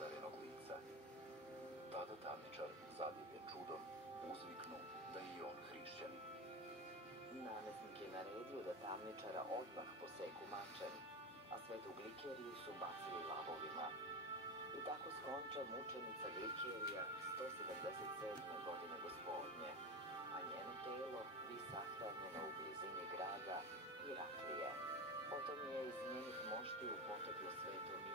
ozarenog lica. Tada tamničar, zadivljen čudom, uzviknu da je i on hrišćanin. Namestnik je naredio da tamničara odmah poseku mačem, a svetu Glikeriju su bacili lavovima. I tako skonča mučenica Glikerija 177. godine gospodnje, a njeno telo bi sahranjeno u blizini grada Iraklije. Potom je iz njenih moštiju poteklo sveto